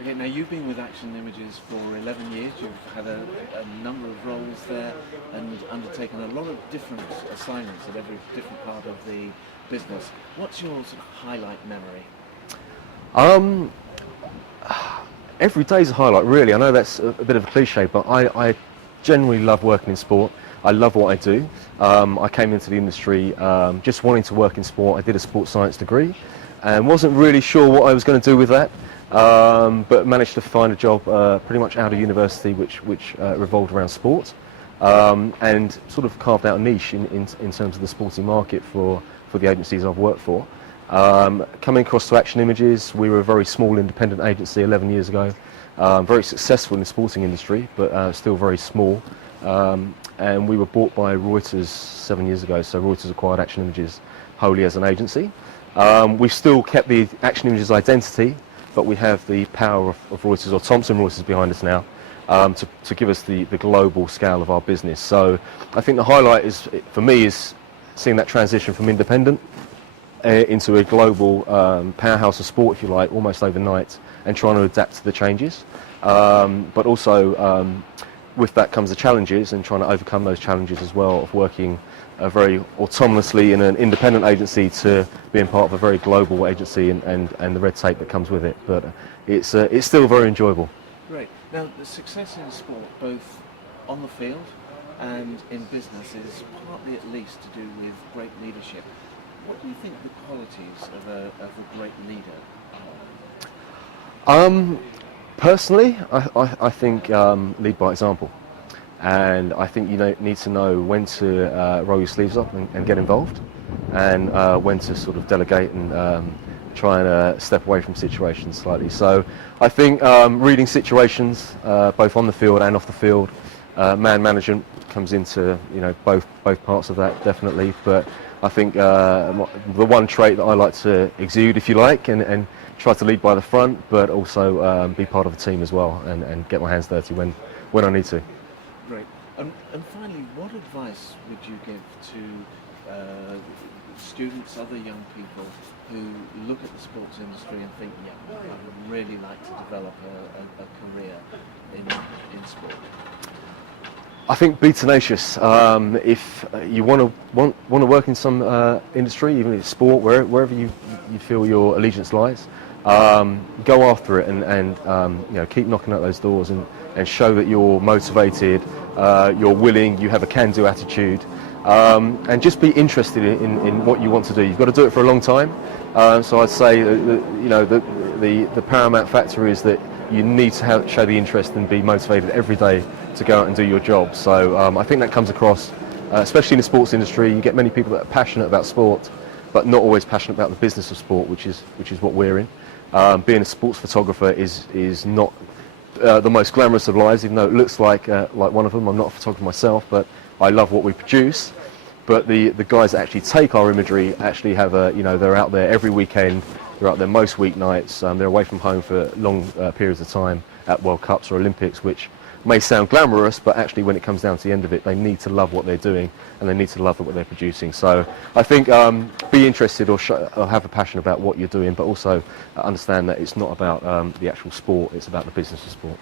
Okay, now you've been with Action Images for 11 years. You've had a number of roles there and undertaken a lot of different assignments at every different part of the business. What's your sort of highlight memory? Um, every day's a highlight, really. I know that's a bit of a cliche, but I generally love working in sport. I love what I do. I came into the industry just wanting to work in sport. I did a sports science degree and wasn't really sure what I was going to do with that, but managed to find a job pretty much out of university which revolved around sport, and sort of carved out a niche in terms of the sporting market for the agencies I've worked for. Coming across to Action Images, we were a very small independent agency 11 years ago, very successful in the sporting industry, but still very small. And we were bought by Reuters 7 years ago, so Reuters acquired Action Images wholly as an agency. We've still kept the Action Images identity, but we have the power of Reuters, or Thomson Reuters, behind us now, to give us the global scale of our business. So I think the highlight for me is seeing that transition from independent into a global powerhouse of sport, if you like, almost overnight, and trying to adapt to the changes. But also with that comes the challenges, and trying to overcome those challenges as well, of working very autonomously in an independent agency to being part of a very global agency, and the red tape that comes with it. But it's still very enjoyable. Great. Now, the success in sport, both on the field and in business, is partly at least to do with great leadership. What do you think the qualities of a great leader are? Personally, I think lead by example, and I think you need to know when to roll your sleeves up and get involved, and when to sort of delegate and try and step away from situations slightly. So I think reading situations both on the field and off the field, man management comes into both parts of that, definitely. But I think the one trait that I like to exude, if you like, and try to lead by the front, but also be part of a team as well, and get my hands dirty when I need to. Great. And finally, what advice would you give to students, other young people who look at the sports industry and think, yeah, I would really like to develop a career in sport? I think be tenacious. If you want to work in some industry, even if it's sport, wherever you feel your allegiance lies, go after it, and keep knocking at those doors, and show that you're motivated, you're willing, you have a can-do attitude, and just be interested in what you want to do. You've got to do it for a long time. So I'd say the paramount factor is that you need to show the interest and be motivated every day to go out and do your job. So I think that comes across, especially in the sports industry. You get many people that are passionate about sport, but not always passionate about the business of sport, which is what we're in. Being a sports photographer is not the most glamorous of lives, even though it looks like one of them. I'm not a photographer myself, but I love what we produce. But the guys that actually take our imagery actually have they're out there every weekend. They're out there most weeknights. They're away from home for long periods of time at World Cups or Olympics, which may sound glamorous, but actually when it comes down to the end of it, they need to love what they're doing, and they need to love what they're producing. So I think be interested or have a passion about what you're doing, but also understand that it's not about the actual sport, it's about the business of sport.